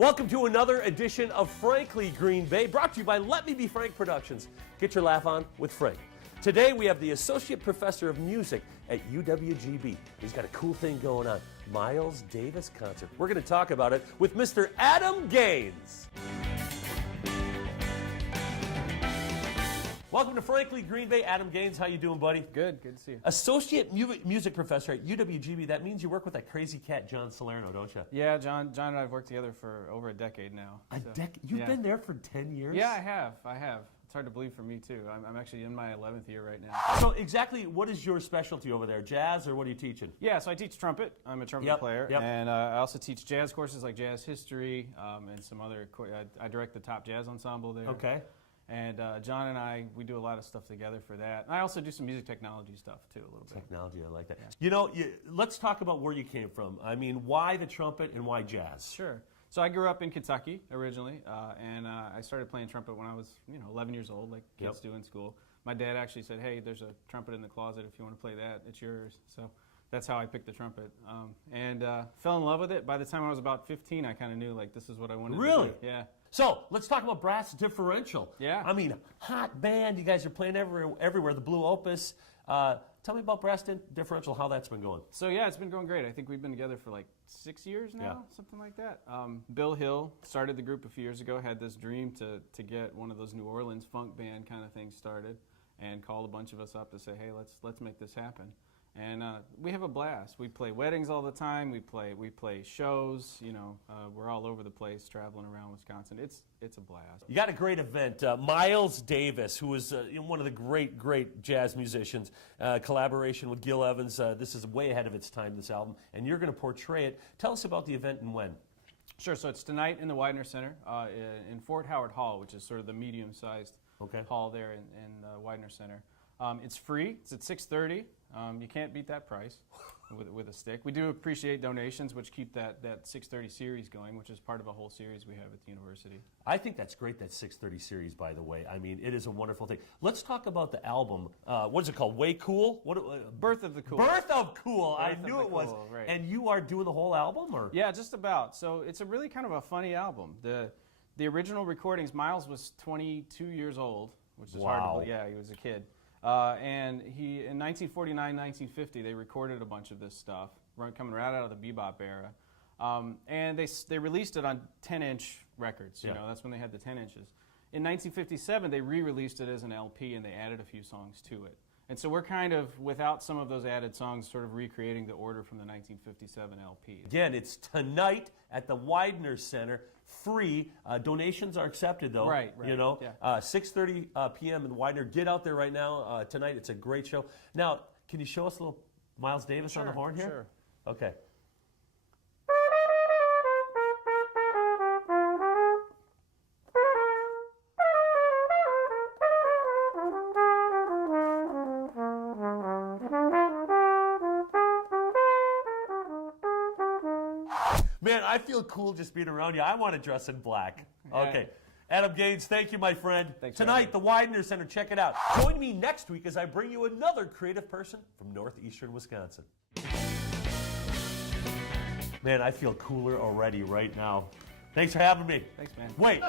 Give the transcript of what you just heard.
Welcome to another edition of Frankly Green Bay, brought to you by Let Me Be Frank Productions. Get your laugh on with Frank. Today we have the Associate Professor of Music at UWGB. He's got a cool thing going on, Miles Davis concert. We're going to talk about it with Mr. Adam Gaines. Welcome to Frankly Green Bay. Adam Gaines, how you doing, buddy? Good to see you. Associate Music Professor at UWGB. That means you work with that crazy cat, John Salerno, don't you? Yeah, John and I have worked together for over a decade now. You've been there for 10 years? Yeah, I have. It's hard to believe for me, too. I'm actually in my 11th year right now. So exactly what is your specialty over there? Jazz, or what are you teaching? Yeah, so I teach trumpet. I'm a trumpet player. Yep. And I also teach jazz courses like jazz history and some other I direct the Top Jazz Ensemble there. Okay. And John and I, we do a lot of stuff together for that. And I also do some music technology stuff, too, a little bit. Technology, I like that. Yeah. You know, let's talk about where you came from. I mean, why the trumpet and why jazz? Sure. So I grew up in Kentucky originally, and I started playing trumpet when I was, 11 years old, like kids do in school. My dad actually said, "Hey, there's a trumpet in the closet. If you want to play that, it's yours." So that's how I picked the trumpet, and fell in love with it. By the time I was about 15, I kind of knew like this is what I wanted to do. Really? Yeah. So let's talk about Brass Differential. Yeah. I mean, hot band. You guys are playing everywhere. The Blue Opus. Tell me about Brass Differential, how that's been going. So yeah, it's been going great. I think we've been together for like 6 years now, something like that. Bill Hill started the group a few years ago, had this dream to get one of those New Orleans funk band kind of things started, and called a bunch of us up to say, hey, let's make this happen. And we have a blast. We play weddings all the time. We play shows. We're all over the place, traveling around Wisconsin. It's a blast. You got a great event. Miles Davis, who is one of the great jazz musicians, collaboration with Gil Evans. This is way ahead of its time, this album, and you're going to portray it. Tell us about the event and when. Sure. So it's tonight in the Widener Center in Fort Howard Hall, which is sort of the medium-sized hall there in the Widener Center. It's free. It's at 6:30. You can't beat that price with a stick. We do appreciate donations, which keep that 6:30 series going, which is part of a whole series we have at the university. I think that's great, that 6:30 series, by the way. I mean, it is a wonderful thing. Let's talk about the album. What is it called? Way Cool? Birth of the Cool. Birth of Cool. I knew it was. Right. And you are doing the whole album, or? Yeah, just about. So it's a really kind of a funny album. The original recordings, Miles was 22 years old, which is hard to believe. Yeah, he was a kid. And he, in 1949, 1950, they recorded a bunch of this stuff, coming right out of the bebop era. And they released it on 10-inch records. That's when they had the 10 inches. In 1957, they re-released it as an LP, and they added a few songs to it. And so we're kind of, without some of those added songs, sort of recreating the order from the 1957 LP. Again, it's tonight at the Widener Center. Free. Donations are accepted, though. Right. 6:30 p.m. in Widener. Get out there right now. Tonight, it's a great show. Now, can you show us a little Miles Davis on the horn here? Sure. Okay. Man, I feel cool just being around you. I want to dress in black. Okay. Adam Gaines, thank you, my friend. Thanks. Tonight, the Widener Center. Check it out. Join me next week as I bring you another creative person from northeastern Wisconsin. Man, I feel cooler already right now. Thanks for having me. Thanks, man. Wait.